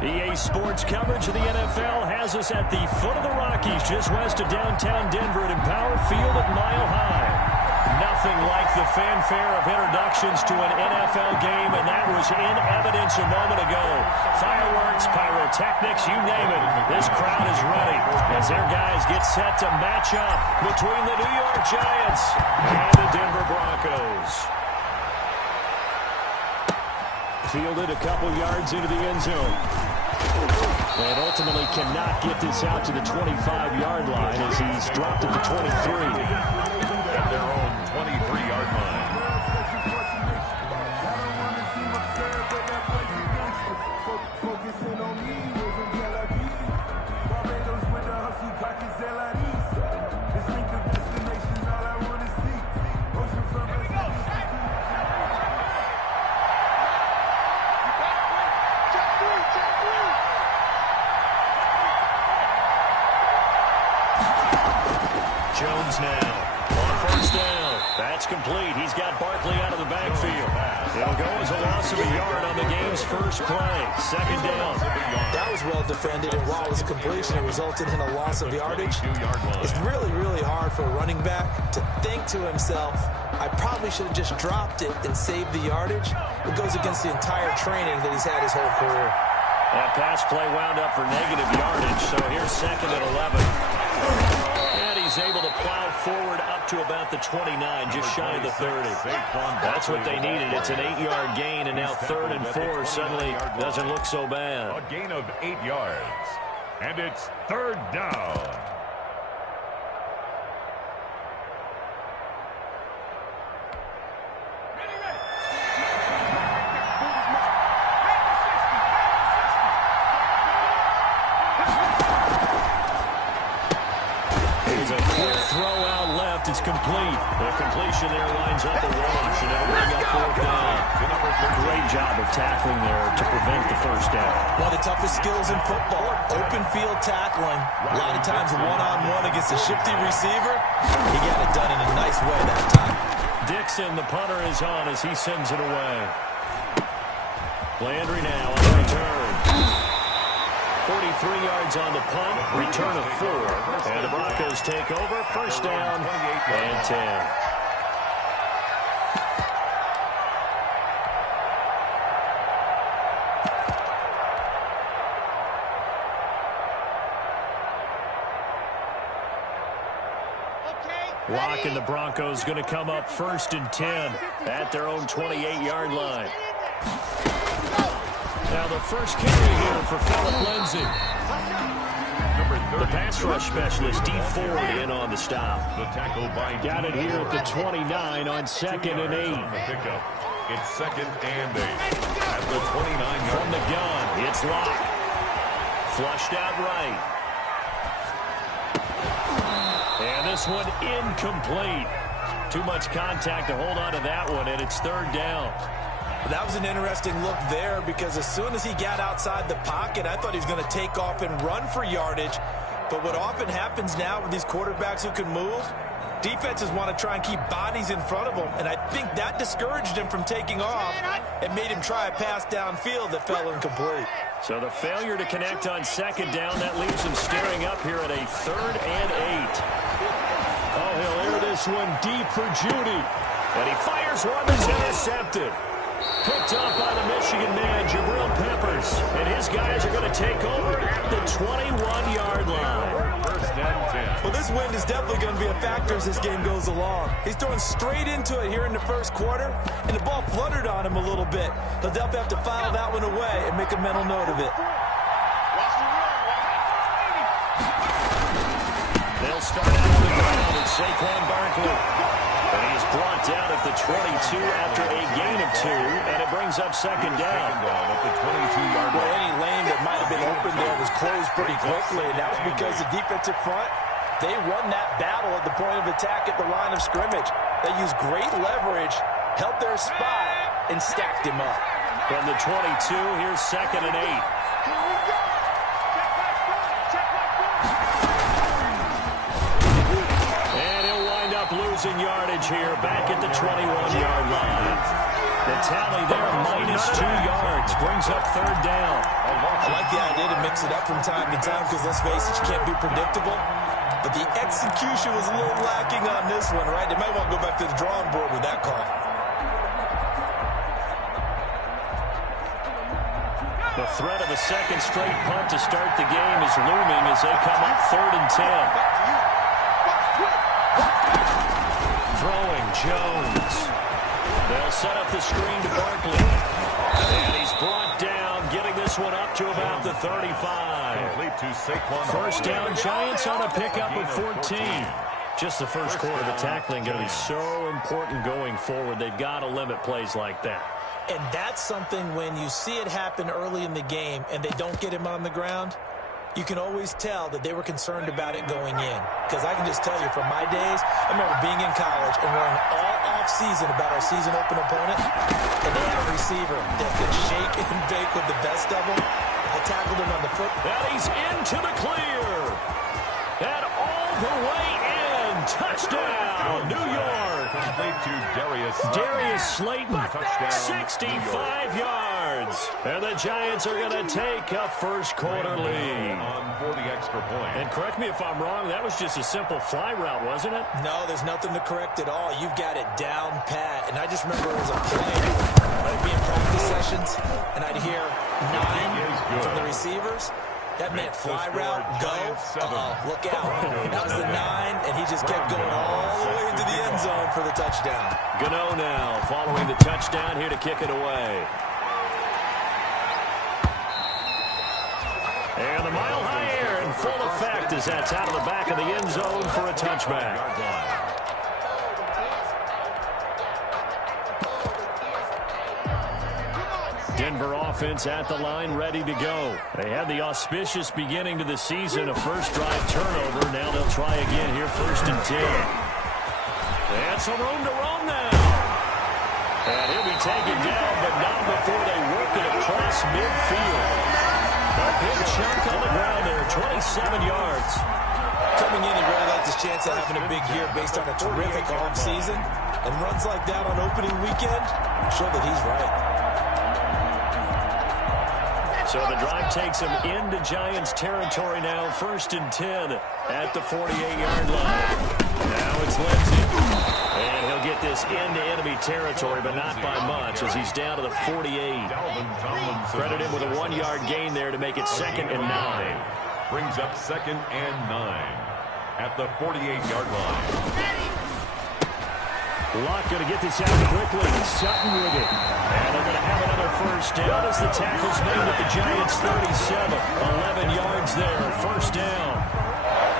EA Sports coverage of the NFL has us at the foot of the Rockies, just west of downtown Denver at Empower Field at Mile High. Nothing like the fanfare of introductions to an NFL game, and that was in evidence a moment ago. Fireworks, pyrotechnics, you name it. This crowd is ready as their guys get set to match up between the New York Giants and the Denver Broncos. Fielded a couple yards into the end zone. And ultimately cannot get this out to the 25-yard line as he's dropped at the 23. At their own 23-yard line. Jones now on first down. That's complete. He's got Barkley out of the backfield. It'll go as a loss of a yard on the game's first play. Second down. That was well defended, and while it was a completion, it resulted in a loss of yardage. It's really, really hard for a running back to think to himself, I probably should have just dropped it and saved the yardage. It goes against the entire training that he's had his whole career. That pass play wound up for negative yardage, so here's second and 11. And he's able to plow forward up to about the 29, just shy of the 30. That's what they needed. It's an 8-yard gain, and now 3rd and 4 suddenly doesn't look so bad. A gain of 8 yards, and it's 3rd down. It's complete. The completion there lines up a rush, and it'll bring up 4th down. Great job of tackling there to prevent the first down. One of the toughest skills in football, open field tackling. A lot of times one-on-one against a shifty receiver. He got it done in a nice way that time. Dixon, the punter, is on as he sends it away. Landry now on the return. 43 yards on the punt, return of 4, and the Broncos take over, first down and 10. Lock and the Broncos going to come up 1st and 10 at their own 28-yard line. Now the first carry here for Phillip Lindsay. The pass rush specialist, D Ford, in on the stop. The tackle by got it here at the 29 on 2nd and 8. It's 2nd and 8 at the 29-yard from the gun. It's Locke. Flushed out right. And this one incomplete. Too much contact to hold on to that one, and it's 3rd down. That was an interesting look there because as soon as he got outside the pocket, I thought he was going to take off and run for yardage. But what often happens now with these quarterbacks who can move, defenses want to try and keep bodies in front of them, and I think that discouraged him from taking off and made him try a pass downfield that fell incomplete. So the failure to connect on 2nd down, that leaves him staring up here at a 3rd and 8. Oh, he'll air this one deep for Judy. And he fires one that's intercepted. Picked up by the Michigan man, Jabril Peppers. And his guys are going to take over at the 21-yard line. 1st and 10. Well, this wind is definitely going to be a factor as this game goes along. He's throwing straight into it here in the first quarter, and the ball fluttered on him a little bit. He'll definitely have to file that one away and make a mental note of it. They'll start out on the ground with Saquon Barkley. And he's brought down at the 22 after a gain of 2, and it brings up 2nd down. At the 22-yard Well, line. any lane that might have been open there was closed pretty quickly, and that was because the defensive front, they won that battle at the point of attack at the line of scrimmage. They used great leverage, held their spot, and stacked him up. From the 22, here's 2nd and 8. Losing yardage here back at the 21-yard line. The tally there, -2 yards, brings up 3rd down. A loss I like the idea to mix it up from time to time because, let's face it, you can't be predictable. But the execution was a little lacking on this one, right? They might want to go back to the drawing board with that call. The threat of a second straight punt to start the game is looming as they come up 3rd and 10. Throwing Jones. They'll set up the screen to Barkley. And he's brought down, getting this one up to about the 35. First down, Giants on a pickup of 14. Just the first quarter, the tackling going to be so important going forward. They've got to limit plays like that. And that's something when you see it happen early in the game and they don't get him on the ground, you can always tell that they were concerned about it going in. Because I can just tell you from my days, I remember being in college and worrying all off-season about our season open opponent, and they had a receiver that could shake and bake with the best of them. I tackled him on the foot. And he's into the clear. And all the way in. Touchdown, New York. To Darius Slayton, 65 yards. And the Giants are going to take a first quarter lead. For the extra point. And correct me if I'm wrong, that was just a simple fly route, wasn't it? No, there's nothing to correct at all. You've got it down pat. And I just remember it was a play. I'd be in practice sessions, and I'd hear 9 from the receivers. That meant fly route, go. Look out. That was the 9, and he just kept going all the way into the end zone for the touchdown. Gano now following the touchdown here to kick it away. And the mile-high air in full effect as that's out of the back of the end zone for a touchback. Denver offense at the line, ready to go. They had the auspicious beginning to the season, a first drive turnover. Now they'll try again here, 1st and 10. And some room to roam now. And he'll be taken down, but not before they work it across midfield. A big chunk on the ground there, 27 yards. Coming in, he really liked his chance of having a big year based on a terrific offseason. And runs like that on opening weekend show that he's right. So the drive takes him into Giants territory now, 1st and 10 at the 48-yard line. Now it's Lindsey. And he'll get this into enemy territory, but not by much as he's down to the 48. Credit him with a 1-yard gain there to make it 2nd and 9. Brings up 2nd and 9 at the 48-yard line. Locke going to get this out quickly. Sutton with it. And they're going to have another first down as the tackle's made at the Giants' 37. 11 yards there. First down.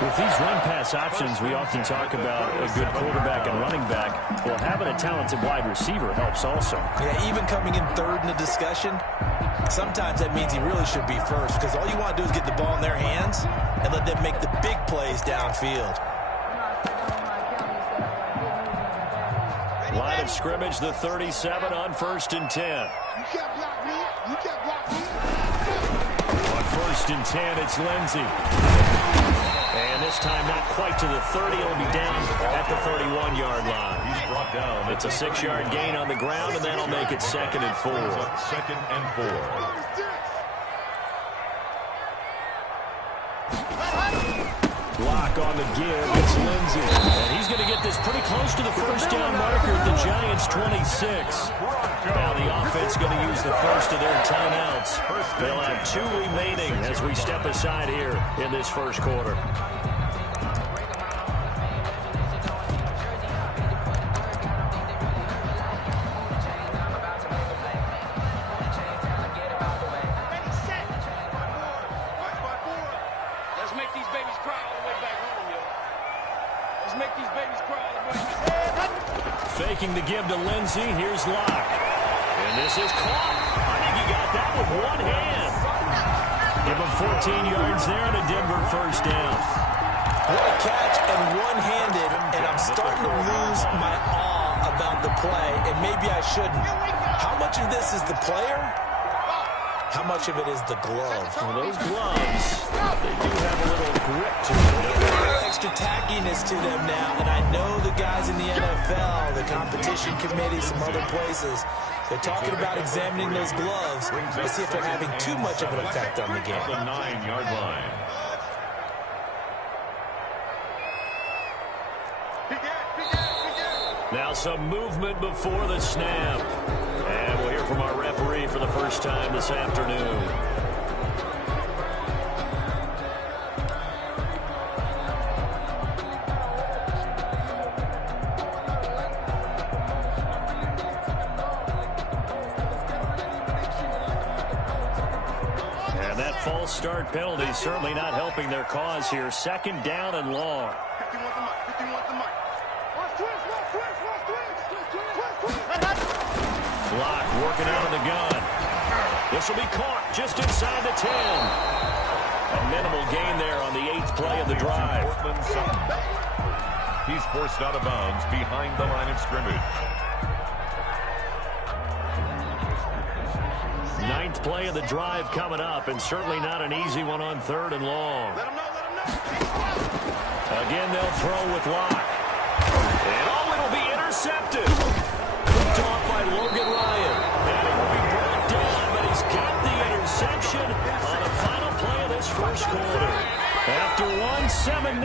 With these run-pass options, we often talk about a good quarterback and running back. Well, having a talented wide receiver helps also. Yeah, even coming in 3rd in the discussion, sometimes that means he really should be first because all you want to do is get the ball in their hands and let them make the big plays downfield. Line of scrimmage, the 37 on 1st and 10. On 1st and 10, it's Lindsey. And this time not quite to the 30. It'll be down at the 31-yard line. He's brought down. It's a 6-yard gain on the ground, and that'll make it 2nd and 4. 2nd and 4. Lock on the give. It's Lindsey. And he's going to get this pretty close to the first down marker at the Giants' 26. Now the offense going to use the first of their timeouts. They'll have 2 remaining as we step aside here in this first quarter. Faking the give to Lindsey. Here's Locke. And this is caught. I think he got that with one hand. Give him 14 yards there and a Denver first down. What a catch and one-handed, and I'm starting to lose my awe about the play, and maybe I shouldn't. How much of this is the player? How much of it is the glove? Well, those gloves, they do have a little grip to them. Extra tackiness to them now, and I know the guys in the NFL, the competition committee, some other places, They're talking about examining those gloves to see if they're having too much of an effect on the game. At the 9-yard line. Now some movement before the snap. And we'll hear from our referee for the first time this afternoon. And that false start penalty certainly not helping their cause here. 2nd down and long. Block working out of the gun. This will be caught just inside the 10. A minimal gain there on the 8th play of the drive. He's forced out of bounds behind the line of scrimmage. 9th play of the drive coming up, and certainly not an easy one on 3rd and long. Again, they'll throw with Locke. And it'll be intercepted. Picked off by Logan Ryan. And it will be brought down, but he's got the interception on the final play of this first quarter. After 7-0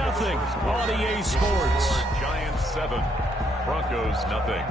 on EA Sports. Giants 7, Broncos nothing.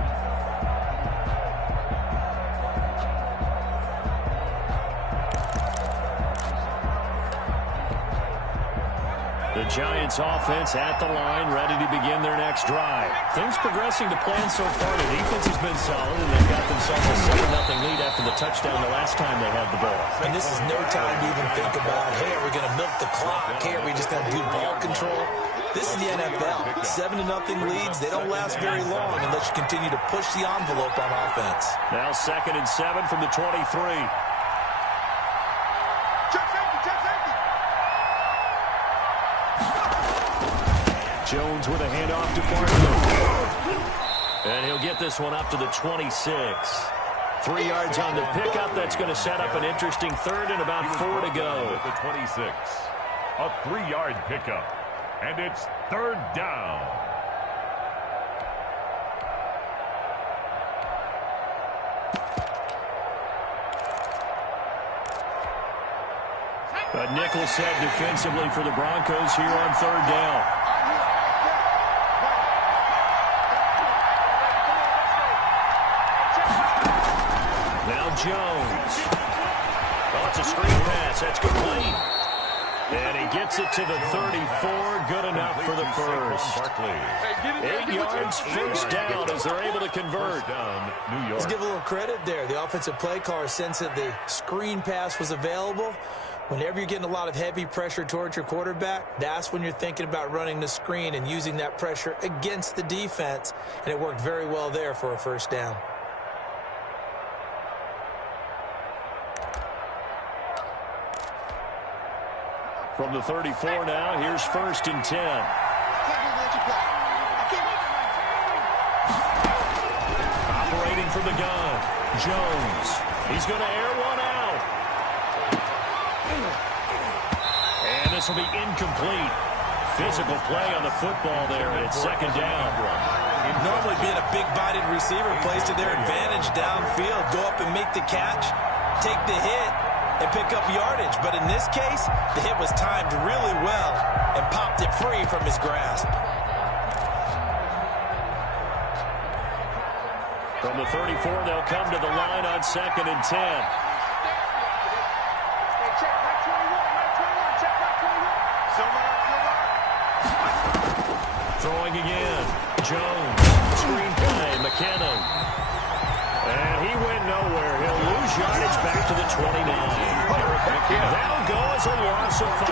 The Giants offense at the line, ready to begin their next drive. Things progressing to plan so far. The defense has been solid, and they've got themselves a 7-0 lead after the touchdown the last time they had the ball. And this is no time to even think about, hey, are we going to milk the clock? Hey, are we just going to do ball control? This is the NFL. 7-0 leads, they don't last very long unless you continue to push the envelope on offense. Now 2nd and 7 from the 23. Jones with a handoff to Barkley. And he'll get this one up to the 26. 3 yards on the pickup. That's going to set up an interesting 3rd and about 4 to go. At the 26. A 3-yard pickup. And it's 3rd down. A nickel set defensively for the Broncos here on 3rd down. Jones. Oh, it's a screen pass. That's complete. And he gets it to the 34. Good enough for the first. 8 yards, first down as they're able to convert. Let's give a little credit there. The offensive play caller sensed that the screen pass was available. Whenever you're getting a lot of heavy pressure towards your quarterback, that's when you're thinking about running the screen and using that pressure against the defense. And it worked very well there for a first down. From the 34 now, here's 1st and 10. Operating from the gun, Jones. He's going to air one out. And this will be incomplete. Physical play on the football there, and it's 2nd down. Normally being a big-bodied receiver plays to their advantage downfield. Go up and make the catch, take the hit, and pick up yardage. But in this case, the hit was timed really well and popped it free from his grasp. From the 34, they'll come to the line on 2nd and 10. Throwing again. Jones. Screen play. McKinnon. And he went nowhere. He'll lose yardage back to the 29. That'll go as a loss of 5.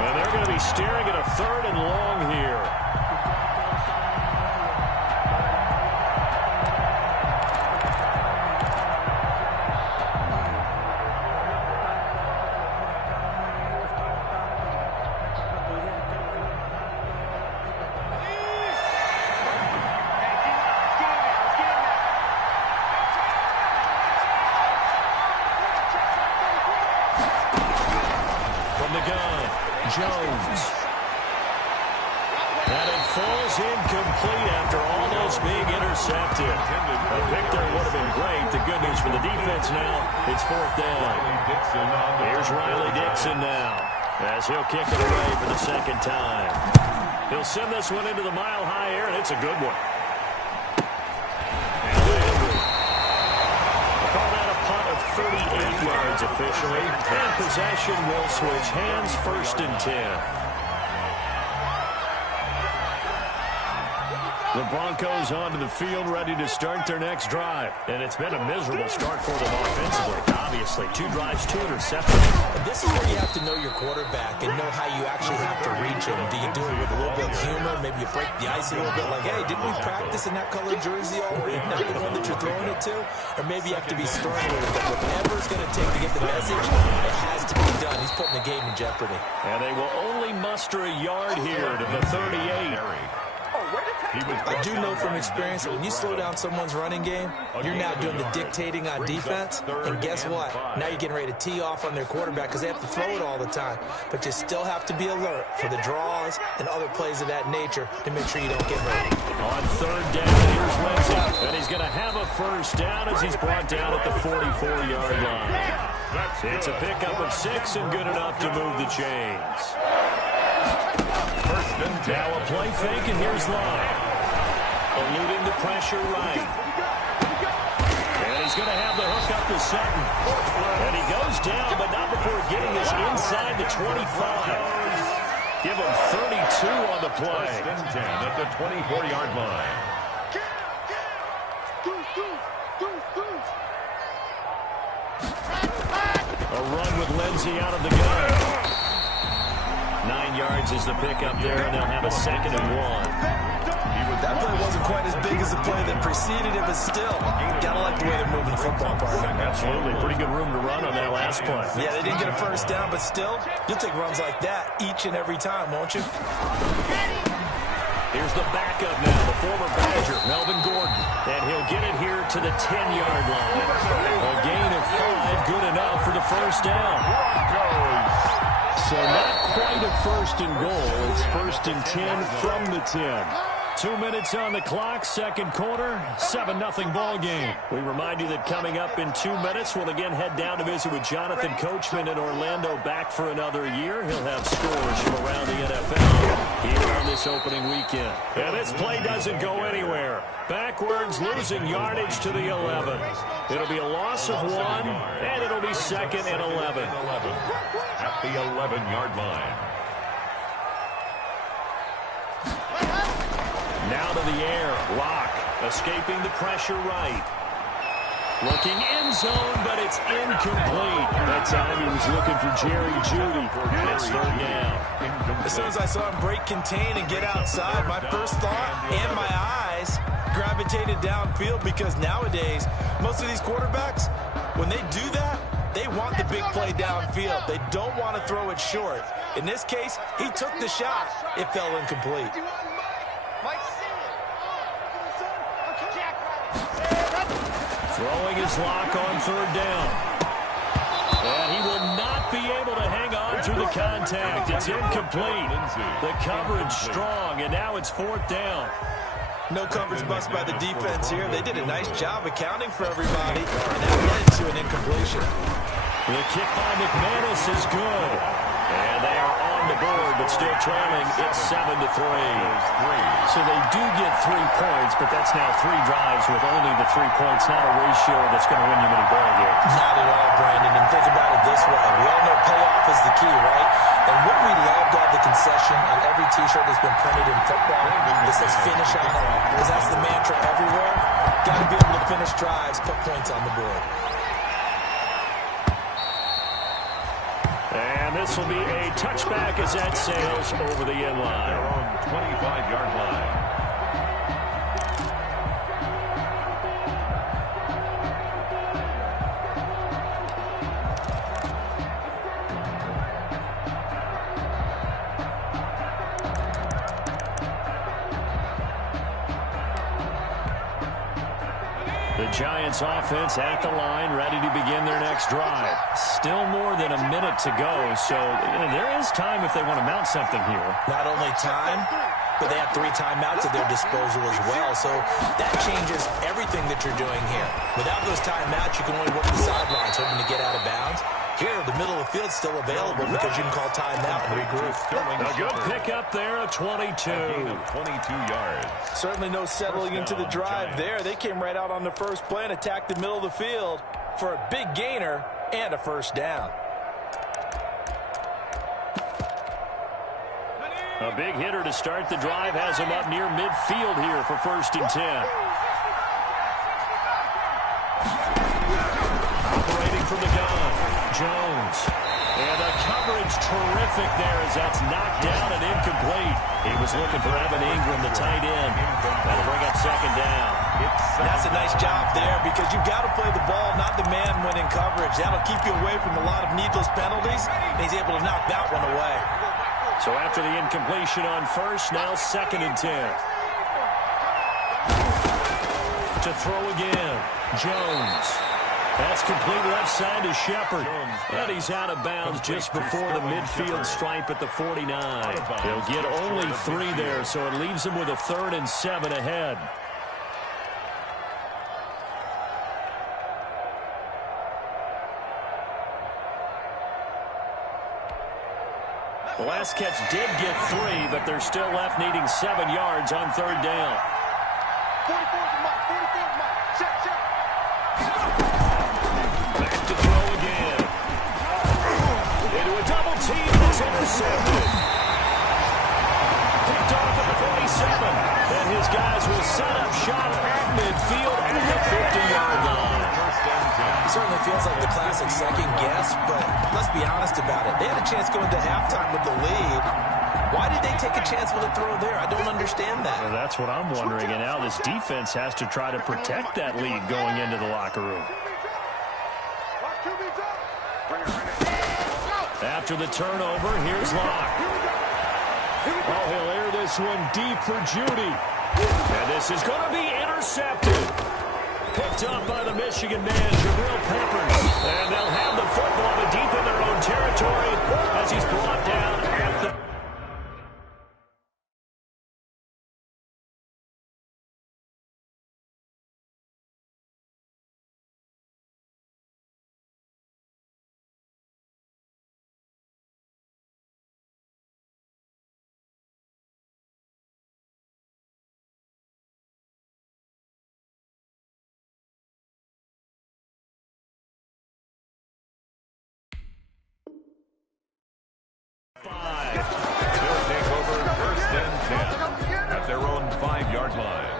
And they're going to be staring at a 3rd and long here. Jones. And it falls incomplete after all those big interceptions. intercepted. A pick there would have been great. The good news for the defense now, it's 4th down. Here's Riley Dixon now, as he'll kick it away for the 2nd time. He'll send this one into the mile-high air, and it's a good one. Call that a punt of 38 yards officially. And possession will switch hands, 1st and 10. The Broncos onto the field, ready to start their next drive. And it's been a miserable start for them offensively. Obviously, 2 drives, 2 interceptions. And this is where you have to know your quarterback and know how you actually have to reach him. Do you do it with a little bit of humor? Maybe you break the ice a little bit like, hey, didn't we practice in that colored jersey all week? Not the one that you're throwing it to? Or maybe you have to be stern with it. But whatever it's going to take to get the message, it has to be done. He's putting the game in jeopardy. And they will only muster a yard here to the 38. I do know from experience that when you slow down someone's running game, you're now doing the dictating on defense. And guess what? Now you're getting ready to tee off on their quarterback because they have to throw it all the time. But you still have to be alert for the draws and other plays of that nature to make sure you don't get hurt. On 3rd down, here's Lindsey. And he's going to have a 1st down as he's brought down at the 44-yard line. It's a pickup of 6 and good enough to move the chains. Now a play fake, and here's Love. Eluding the pressure right. And he's going to have the hook up to Sutton. And he goes down, but not before getting this inside the 25. Give him 32 on the play. 10 at the 24-yard line. A run with Lindsey out of the gun. 9 yards is the pickup there, and they'll have a 2nd and 1. That play wasn't quite as big as the play that preceded it, but still, gotta like the way they're moving the football, partner. Absolutely. Pretty good room to run on that last play. Yeah, they didn't get a 1st down, but still, you'll take runs like that each and every time, won't you? Here's the backup now, the former Badger, Melvin Gordon. And he'll get it here to the 10-yard line. A gain of 5, good enough for the 1st down. So not quite a 1st and goal. It's 1st and 10 from the 10. 2 minutes on the clock, 2nd quarter, 7-0 ball game. We remind you that coming up in 2 minutes, we'll again head down to visit with Jonathan Coachman in Orlando, back for another year. He'll have scores from around the NFL here on this opening weekend. And this play doesn't go anywhere. Backwards, losing yardage to the 11. It'll be a loss of 1, and it'll be 2nd and 11. At the 11-yard line. Now to the air. Locke escaping the pressure right. Looking end zone, but it's incomplete. That time he was looking for Jerry Jeudy. It's 3rd down. As soon as I saw him break contain and get outside, my first thought and my eyes gravitated downfield, because nowadays, most of these quarterbacks, when they do that, they want the big play downfield. They don't want to throw it short. In this case, he took the shot. It fell incomplete. Throwing his lock on 3rd down. And he will not be able to hang on through the contact. It's incomplete. The coverage strong, and now it's 4th down. No coverage bust by the defense here. They did a nice job accounting for everybody, and that led to an incompletion. The kick by McManus is good. And they are on the board, but still trailing. It's 7-3. So they do get 3 points, but that's now 3 drives with only the 3 points. Not a ratio that's going to win you many ball games. Not at all, Brandon. And think about it this way. We all know payoff is the key, right? And wouldn't we love to have the concession on every T-shirt that's been printed in football that says finish on it? Because that's the mantra everywhere. Got to be able to finish drives, put points on the board. And this will be a touchback as that sails over the end line. They're on the 25-yard line. The Giants offense at the line, ready to begin their next drive. Still more than a minute to go, so there is time if they want to mount something here. Not only time, but they have 3 timeouts at their disposal as well. So that changes everything that you're doing here. Without those timeouts, you can only work the sidelines, hoping to get out of bounds. Here, the middle of the field's still available because you can call timeout and regroup. A good pickup there, a 22. A gain of 22 yards. Certainly no settling into the drive there. They came right out on the first play and attacked the middle of the field for a big gainer and a first down. A big hitter to start the drive has him up near midfield here for 1st and 10. Operating from the gun, Jones. And the coverage terrific there as that's knocked down and incomplete. He was looking for Evan Ingram, the tight end. That'll bring up 2nd down. That's a nice job there because you've got to play the ball, not the man when in coverage. That'll keep you away from a lot of needless penalties. And he's able to knock that one away. So after the incompletion on 1st, now 2nd and 10. To throw again, Jones. That's complete left side to Shepard. And he's out of bounds just before the midfield stripe at the 49. He'll get only 3 there, so it leaves him with a 3rd and 7 ahead. The last catch did get 3, but they're still left needing 7 yards on 3rd down. Back to throw again. Into a double team. It's intercepted. Picked off at the 47. And his guys will set up shop at midfield at the 50-yard line. It certainly feels like the classic second guess, but let's be honest about it. They had a chance going to halftime with the lead. Why did they take a chance with a throw there? I don't understand that. Well, that's what I'm wondering. And now this defense has to try to protect that lead going into the locker room. After the turnover, here's Locke. Oh, he'll air this one deep for Judy. And this is going to be intercepted. Picked up by the Michigan man, Jabril Peppers. And they'll have the football but deep in their own territory as he's brought down at the... They'll take over 1st and 10 at their own 5-yard line.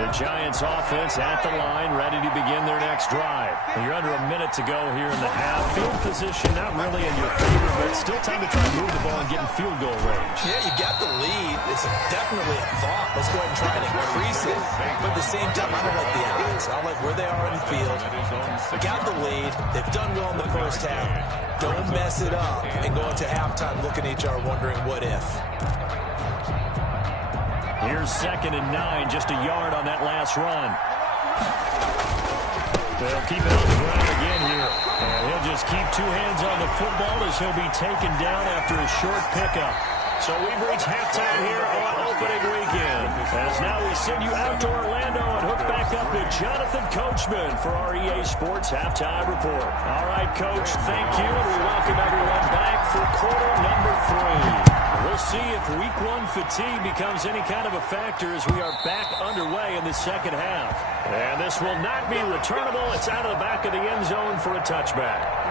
The Giants offense at the line, ready to begin their next drive. And you're under a minute to go here in the half. Field position not really in your favor, but still time to try to move the ball and get in field goal range. Yeah, you got the lead. It's definitely a thought. Let's go ahead and try and increase it. But at the same time, I don't like the odds. I like where they are in the field. Got the lead. They've done well in the first half. Don't mess it up and go into halftime looking at each other wondering what if. Here's 2nd and 9, just a yard on that last run. They'll keep it on the ground again here. And he'll just keep 2 hands on the football as he'll be taken down after a short pickup. So we've reached halftime here on opening weekend. As now we send you out to Orlando and hook back up with Jonathan Coachman for our EA Sports Halftime Report. All right, Coach, thank you, and we welcome everyone back for quarter number 3. We'll see if week 1 fatigue becomes any kind of a factor as we are back underway in the second half. And this will not be returnable. It's out of the back of the end zone for a touchback.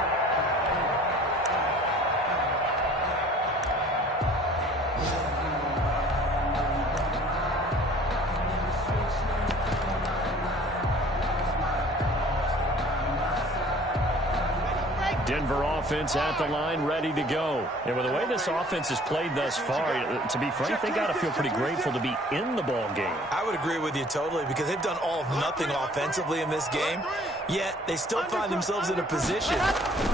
Denver offense at the line, ready to go. And with the way this offense has played thus far, to be frank, they got to feel pretty grateful to be in the ball game. I would agree with you totally because they've done all of nothing offensively in this game, yet they still find themselves in a position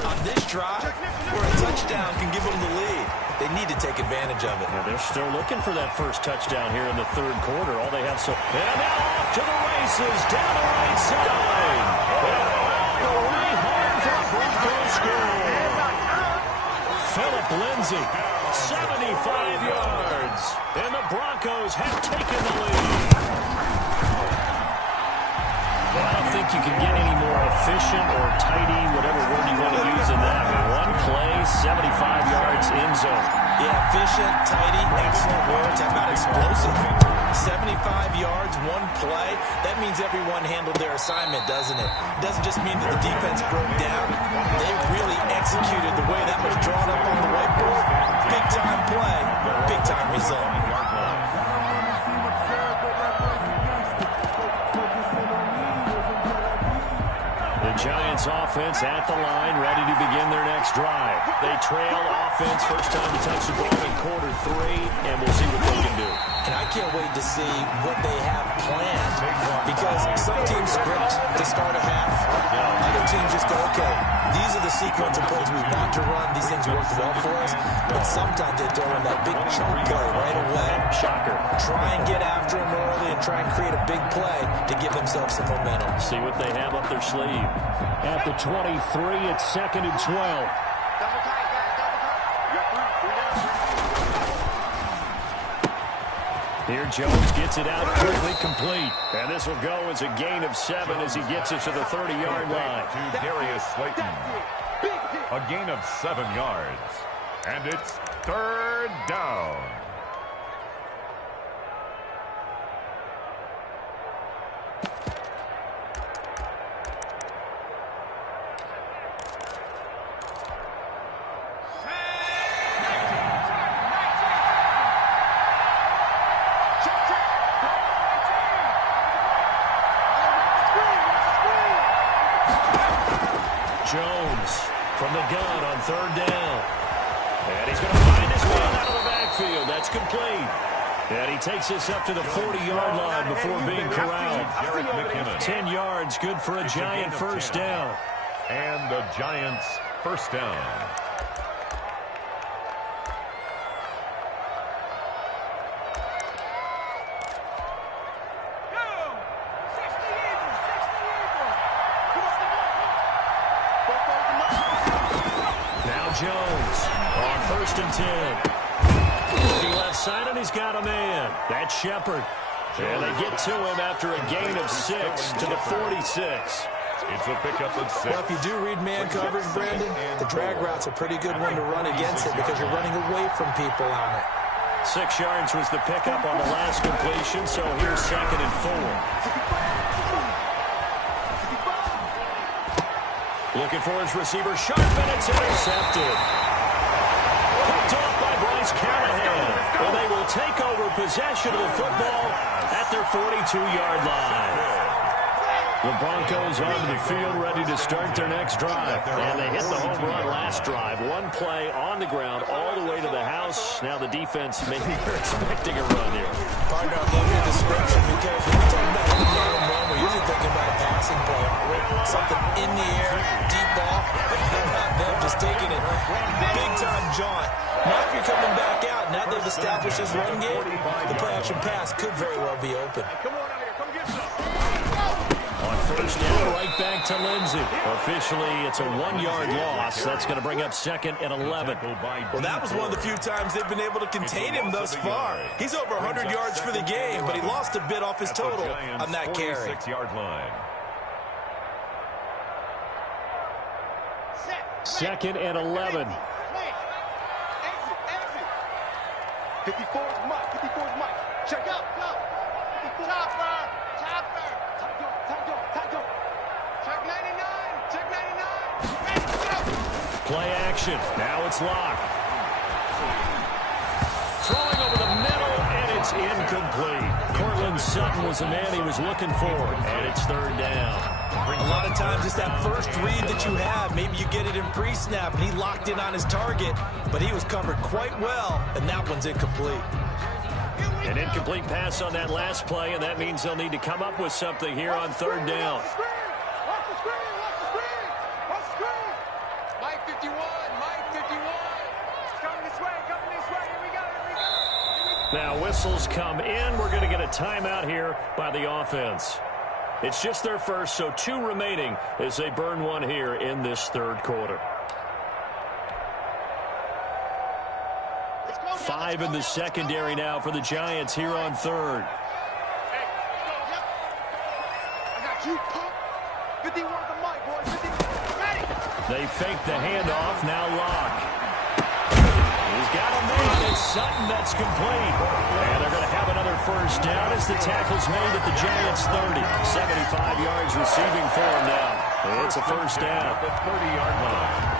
on this drive where a touchdown can give them the lead. They need to take advantage of it. Yeah, they're still looking for that first touchdown here in the 3rd quarter. All they have so... And now off to the races down the right side. Phillip Lindsay, 75 yards. And the Broncos have taken the lead. Well, I don't think you can get any more efficient or tidy, whatever word you want to use in that. One play, 75 yards in zone. Yeah, efficient, tidy, excellent words. How about explosive? 75 yards, one play. That means everyone handled their assignment, doesn't it? It doesn't just mean that the defense broke down. They really executed the way that was drawn up on the whiteboard. Big-time play, big-time result. Giants offense at the line, ready to begin their next drive. They trail offense, first time to touch the ball in quarter 3, and we'll see what they can do. And I can't wait to see what they have planned, because some teams script to start a half. Other teams just go, okay, these are the sequence of plays we want to run. These things work well for us. But sometimes they throw in that big chunk play right away. Shocker. Try and get after them early and try and create a big play to give themselves some momentum. See what they have up their sleeve. At the 23, it's 2nd and 12. Here Jones gets it out quickly, complete. And this will go as a gain of 7 as he gets it to the 30-yard line. To Darius Slayton. A gain of 7 yards. And it's 3rd down. Jones from the gun on 3rd down. And he's going to find his man out of the backfield. That's complete. And he takes us up to the 40-yard line before being corralled. 10 yards, good for a Giant first down. And the Giants first down. Jones on 1st and 10. Looking left side, and he's got a man. That's Shepard. And they get to him after a gain of 6 to the 46. It's a pickup of 6. Well, if you do read man coverage, Brandon, the drag route's a pretty good one to run against it because you're running away from people on it. 6 yards was the pickup on the last completion, so here's 2nd and 4. Looking for his receiver, sharp, and it's intercepted. Picked off by Bryce Callahan. Well, they will take over possession of the football at their 42-yard line. The Broncos onto the field ready to start their next drive. And they hit the home run last drive. One play on the ground all the way to the house. Now the defense maybe they're expecting a run here. Partner, I love your description because when we talk about a home run, we're usually thinking about a passing play, aren't we? Something in the air, deep ball, but not them just taking it. Big-time jaunt. Now if you're coming back out, now they've established this run game, the play-action pass could very well be open. On 1st down, right back to Lindsay. Officially, it's a 1-yard loss. That's going to bring up 2nd and 11. Well, that was one of the few times they've been able to contain him thus far. He's over 100 yards for the game, but he lost a bit off his total on that carry. 46-yard line. 2nd and 11. 54's Mike. 54's Mike. Check out. Go. Chopper. Check 99. Check 99. Play action. Now it's Locke. Throwing over the middle, and it's incomplete. Cortland Sutton was the man he was looking for, and it's 3rd down. A lot of times it's that first read that you have. Maybe you get it in pre-snap, and he locked in on his target, but he was covered quite well, and that one's incomplete. An incomplete pass on that last play, and that means they'll need to come up with something here on 3rd down. Watch the screen. Mike 51. Coming this way. Here we go. Now whistles come in. We're going to get a timeout here by the offense. It's just their first, so 2 remaining as they burn one here in this 3rd quarter. 5 in the secondary now for the Giants here on third. They fake the handoff. Now Locke. He's got a man. It's Sutton that's complete. And they're going to have another first down as the tackle's made at the Giants' 30. 75 yards receiving for him now. It's a first down at the 30-yard line.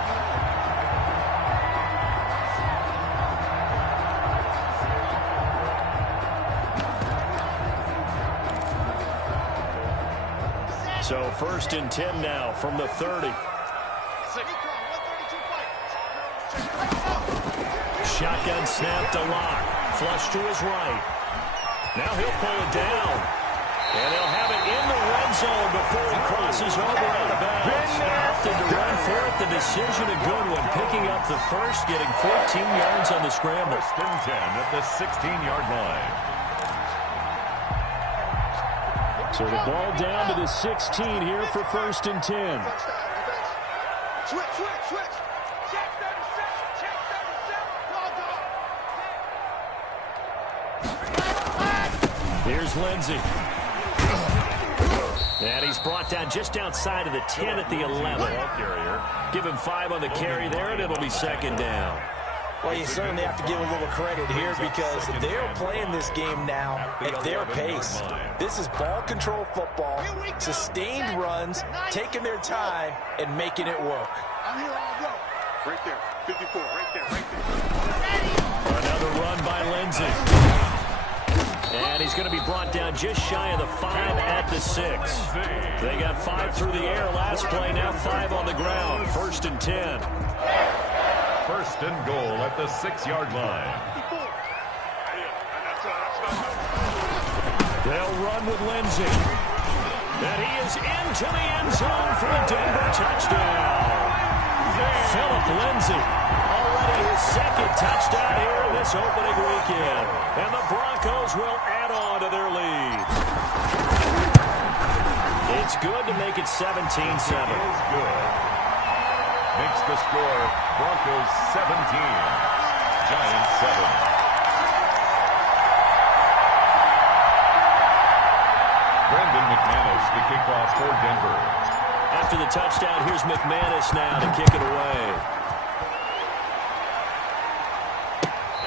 So first and 10 now from the 30. Shotgun snap to Locke. Flush to his right. Now he'll pull it down. And they'll have it in the red zone before he crosses over out of bounds. Opted to run for it. The decision a good one. Picking up the first, getting 14 yards on the scramble. First and 10 at the 16-yard line. So the ball down to the 16 here for first and 10. Switch. Check 37. Here's Lindsey. And he's brought down just outside of the 10 at the 11. Give him 5 on the carry there, and it'll be second down. Well, you certainly have to give a little credit here because they're playing this game now at their pace. This is ball control football, sustained runs, taking their time, and making it work. I'm here all go. Right there. 54. Right there. Another run by Lindsey. And he's going to be brought down just shy of the 5 at the 6. They got 5 through the air last play, now 5 on the ground. First and 10. First and goal at the 6-yard line. They'll run with Lindsey. And he is into the end zone for a Denver touchdown. Philip Lindsey, already his second touchdown here this opening weekend. And the Broncos will add on to their lead. It's good to make it 17-7. It is good. Makes the score Broncos 17, Giants 7. Brandon McManus to kick off for Denver. After the touchdown, here's McManus now to kick it away.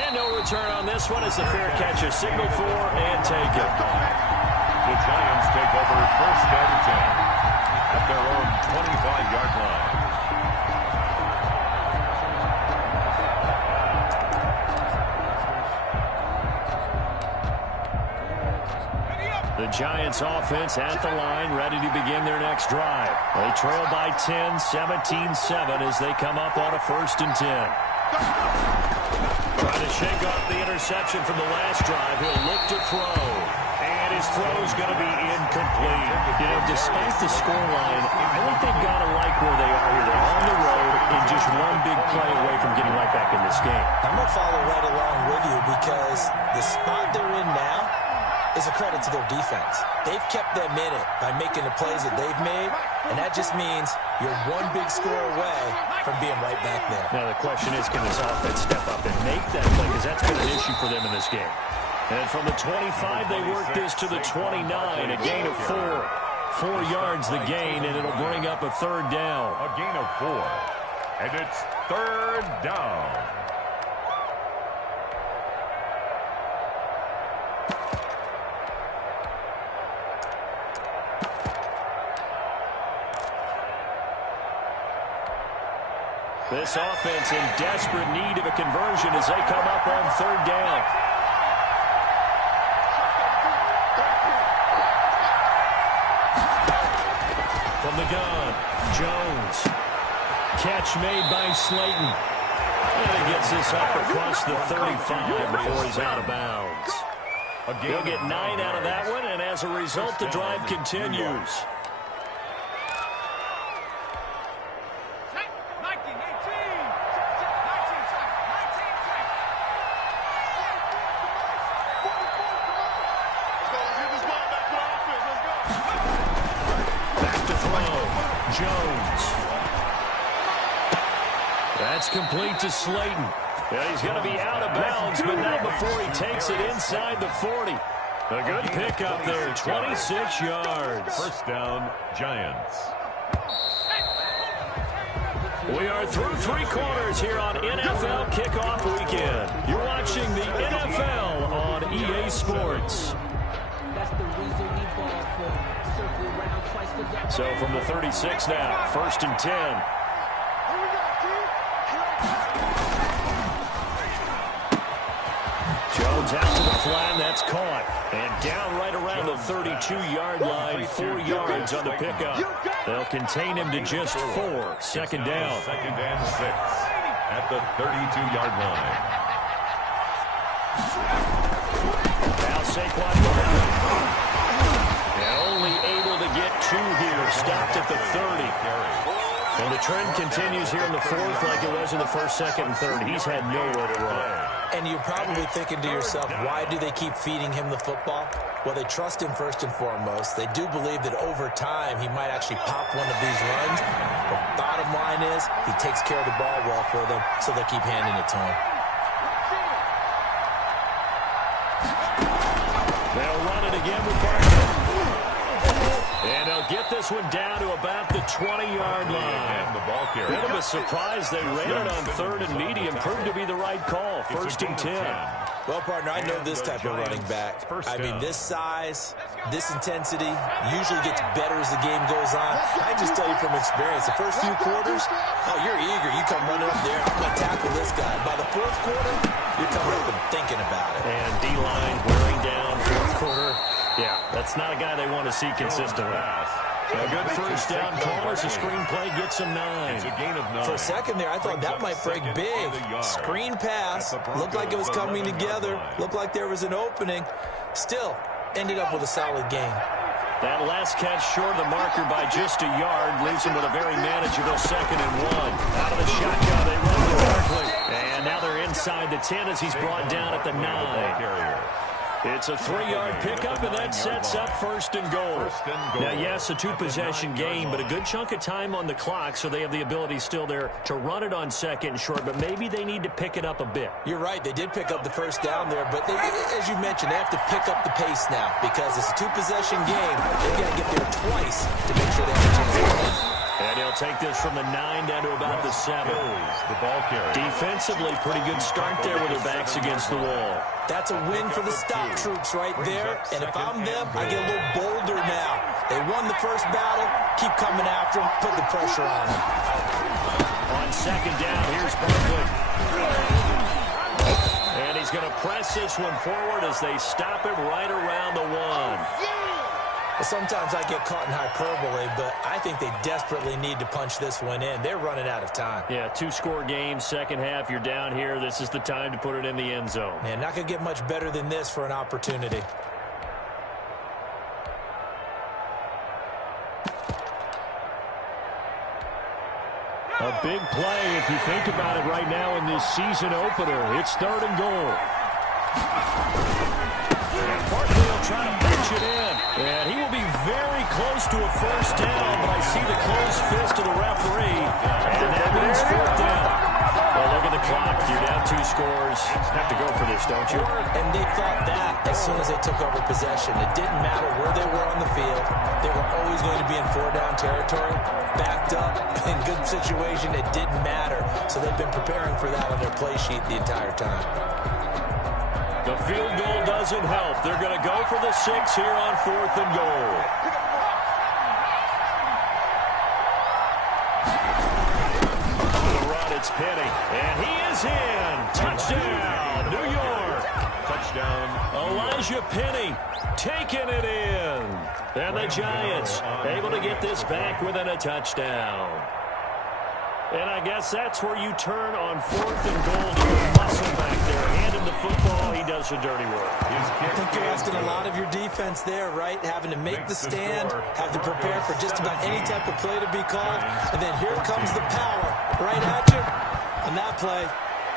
And no return on this one. It's a fair catch, a signal for, and take it. The Giants take over first and 10 at their own 25-yard line. The Giants offense at the line, ready to begin their next drive. They trail by 10, 17-7 as they come up on a first and 10. Trying to shake off the interception from the last drive. He'll look to throw. And his throw is going to be incomplete. You know, despite the scoreline, I think they've got to like where they are here. They're on the road and just one big play away from getting right back in this game. I'm going to follow right along with you because the spot they're in now is a credit to their defense. They've kept them in it by making the plays that they've made, and that just means you're one big score away from being right back there. Now the question is, can this offense step up and make that play? Because that's been an issue for them in this game. And from the 25, they work this to the 29. A gain of 4. 4 yards the gain, and it'll bring up a third down. A gain of 4. And it's third down. This offense in desperate need of a conversion as they come up on third down. From the gun, Jones. Catch made by Slayton. And he gets this up across the 35 before he's out of bounds. He'll get 9 out of that one, and as a result, the drive continues. Jones. That's complete to Slayton. Yeah, he's going to be out of bounds, but not before he takes it inside the 40. A good pickup there, 26 yards. First down, Giants. We are through three quarters here on NFL Kickoff Weekend. You're watching the NFL on EA Sports. So from the 36 now, first and 10. Jones out to the flat, and that's caught. And down right around the 32-yard line, 4 yards on the pickup. They'll contain him to just 4. Second down. Second and 6 at the 32-yard line. Now Saquon Barkley. And only able to get 2 here. Stopped at the 30. And the trend continues here in the fourth like it was in the first, second, and third. He's had nowhere to run. And you're probably thinking to yourself, why do they keep feeding him the football? Well, they trust him first and foremost. They do believe that over time he might actually pop one of these runs. But bottom line is he takes care of the ball well for them, so they'll keep handing it to him. They'll run it again with Barkley. And they'll get this one down to about the 20-yard line. Bit of a surprise. They ran it on third and medium. Proved to be the right call. First and 10. Well, partner, I know this type of running back. I mean, this size, this intensity usually gets better as the game goes on. I just tell you from experience, the first few quarters, oh, you're eager. You come running up there. I'm going to tackle this guy. By the fourth quarter, you're coming up and thinking about it. And D-line wearing down fourth quarter. Yeah, that's not a guy they want to see consistently. A good first down call as the screen play gets him 9. It's a gain of 9. For a second there, I thought that might break big. Screen pass. Looked like it was coming together. Looked like there was an opening. Still, ended up with a solid gain. That last catch short of the marker by just a yard leaves him with a very manageable second and 1. Out of the shotgun, they run to Barkley. And now they're inside the 10 as he's brought down at the 9. It's a 3-yard pickup, and that sets up first and goal. Now, yes, a 2-possession game, but a good chunk of time on the clock, so they have the ability still there to run it on second and short, but maybe they need to pick it up a bit. You're right. They did pick up the first down there, but as you mentioned, they have to pick up the pace now because it's a 2-possession game. They've got to get there twice to make sure they have a chance to win. And he'll take this from the 9 down to about the 7. The ball carrier. Defensively, pretty good start there with their backs against the wall. That's a win for the stop troops right there. And if I'm them, I get a little bolder now. They won the first battle. Keep coming after them. Put the pressure on them. On second down, here's Barkley. And he's going to press this one forward as they stop it right around the 1. Sometimes I get caught in hyperbole, but I think they desperately need to punch this one in. They're running out of time. Yeah, 2-score game, second half, you're down here. This is the time to put it in the end zone. Man, not going to get much better than this for an opportunity. A big play, if you think about it right now in this season opener. It's third and goal. And Barkley will try to pitch it in. And he will be very close to a first down, but I see the closed fist of the referee. And that means fourth down. Well, look at the clock. You're down 2 scores. Have to go for this, don't you? And they thought that as soon as they took over possession. It didn't matter where they were on the field. They were always going to be in 4-down territory. Backed up, in good situation, it didn't matter. So they've been preparing for that on their play sheet the entire time. The field goal doesn't help. They're going to go for the 6 here on 4th and goal. On the run, it's Penny. And he is in. Touchdown, New York. Touchdown. Elijah Penny taking it in. And the Giants able to get this back within a touchdown. And I guess that's where you turn on 4th and goal to your muscle back there. Hand him the football. He does the dirty work. I think you're asking a lot of your defense there, right? Having to make the stand, have to prepare for just about any type of play to be called. And then here comes the power right at you. On that play,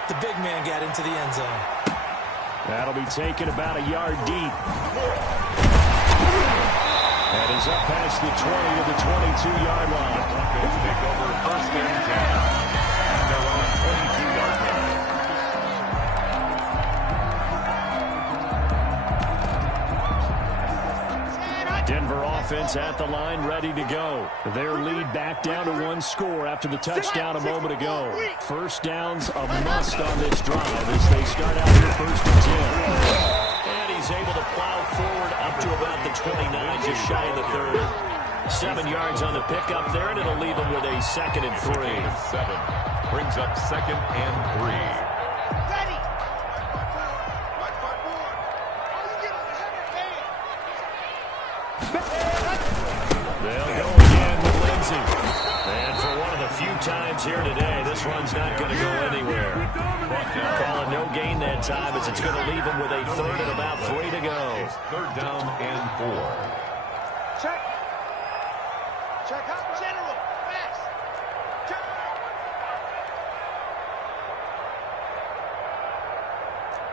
the big man got into the end zone. That'll be taken about a yard deep. And he's up past the 20 to the 22-yard line. Broncos take over first and 10. And they're on 22-yard line. defense at the line, ready to go. Their lead back down to 1 score after the touchdown a moment ago. First down's a must on this drive as they start out here 1st and 10. And he's able to plow forward up to about the 29, just shy of the 30. 7 yards on the pickup there, and it'll leave him with a 2nd and 3. 7 brings up 2nd and 3. They'll go again with Lindsey. And for one of the few times here today, this run's not going to go anywhere. Call it no gain that time as it's going to leave him with a 3rd and about 3 to go. 3rd down and 4. Check. Check out general. Fast. Check.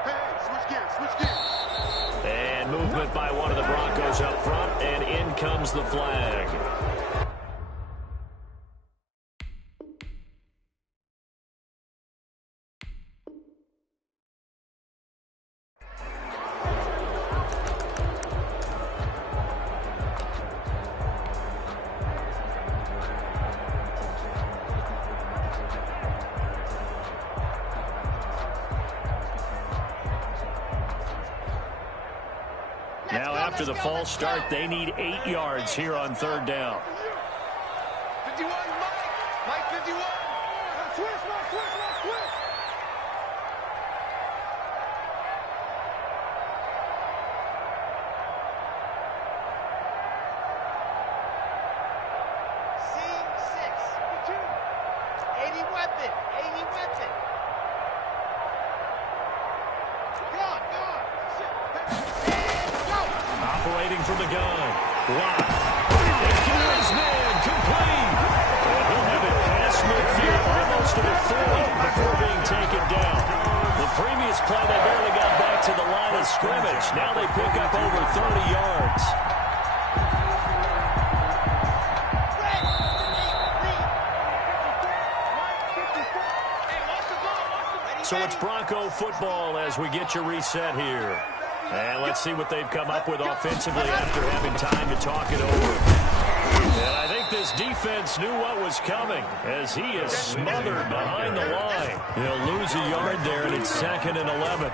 Hey, switch gears, switch gears. And movement by one of the Broncos up front, and in comes the flag. Now after the false start, they need 8 yards here on 3rd down. 51, Mike 51. Switch. C6. 80 weapon. Gone. Operating from the gun. Lock. His man complete. And he'll have it past midfield almost to the 40 before being taken down. The previous play, they barely got back to the line of scrimmage. Now they pick up over 30 yards. So it's Bronco football as we get you reset here. And let's see what they've come up with offensively after having time to talk it over. And I think this defense knew what was coming as he is smothered behind the line. He'll lose a yard there, and it's 2nd and 11.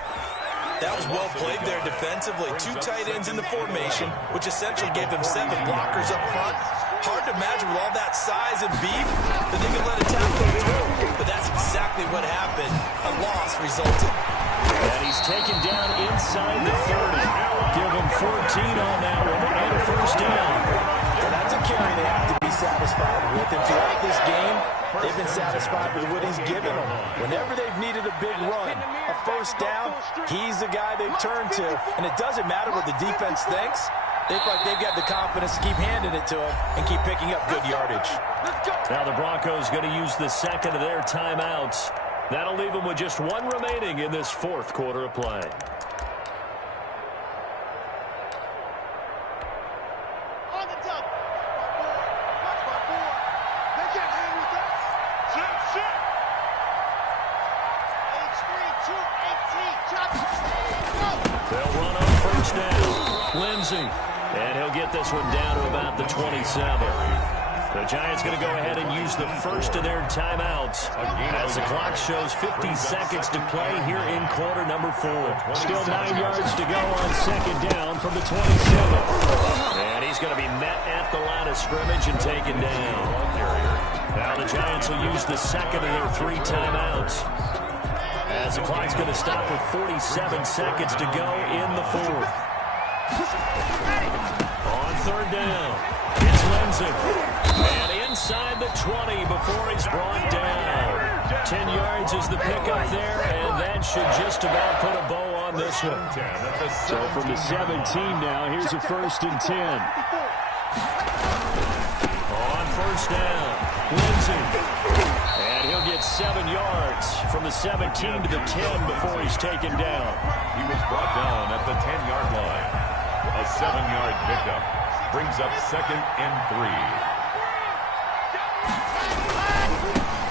That was well played there defensively. 2 tight ends in the formation, which essentially gave them 7 blockers up front. Hard to imagine with all that size and beef that they could let a tackle go through. But that's exactly what happened. A loss resulted. And he's taken down inside the 30. Give him 14 on that one and a 1st down. And that's a carry they have to be satisfied with. And throughout this game, they've been satisfied with what he's given them. Whenever they've needed a big run, a 1st down, he's the guy they turn to. And it doesn't matter what the defense thinks. They feel like they've got the confidence to keep handing it to him and keep picking up good yardage. Now the Broncos going to use the 2nd of their timeouts. That'll leave them with just 1 remaining in this 4th quarter of play. On the double. Watch my board. They can't hang with us. Shit. H3, 2, 18. Chop. They'll run on 1st down. Lindsey. And he'll get this one down to about the 27. The Giants going to go ahead and use the 1st of their timeouts as the clock shows 50 seconds to play here in quarter number 4. Still 9 yards to go on 2nd down from the 27. And he's going to be met at the line of scrimmage and taken down. Now the Giants will use the 2nd of their 3 timeouts as the clock's going to stop with 47 seconds to go in the 4th. On 3rd down, it's Lindsey. And inside the 20 before he's brought down. 10 yards is the pickup there, and that should just about put a bow on this one. So from the 17 now, here's a 1st and 10. On 1st down, Lindsey. And he'll get 7 yards from the 17 to the 10 before he's taken down. He was brought down at the 10-yard line. A 7-yard pickup brings up 2nd and 3.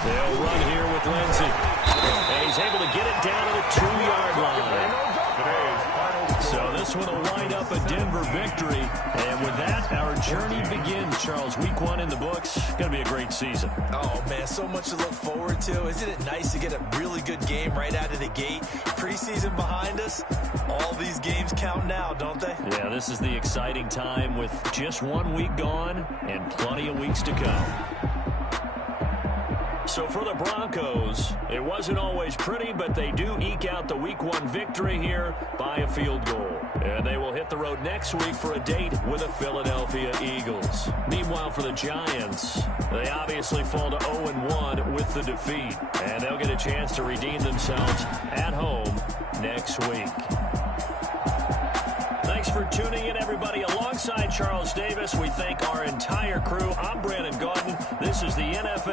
They'll run here with Lindsey. And he's able to get it down to the 2-yard line. So this this one will wind up a Denver victory. And with that, our journey begins, Charles. Week 1 in the books. Going to be a great season. Oh, man, so much to look forward to. Isn't it nice to get a really good game right out of the gate? Preseason behind us. All these games count now, don't they? Yeah, this is the exciting time with just 1 week gone and plenty of weeks to come. So for the Broncos, it wasn't always pretty, but they do eke out the Week 1 victory here by a field goal. And they will hit the road next week for a date with the Philadelphia Eagles. Meanwhile, for the Giants, they obviously fall to 0-1 with the defeat. And they'll get a chance to redeem themselves at home next week. Thanks for tuning in, everybody. Alongside Charles Davis, we thank our entire crew. I'm Brandon Gaudin. This is the NFL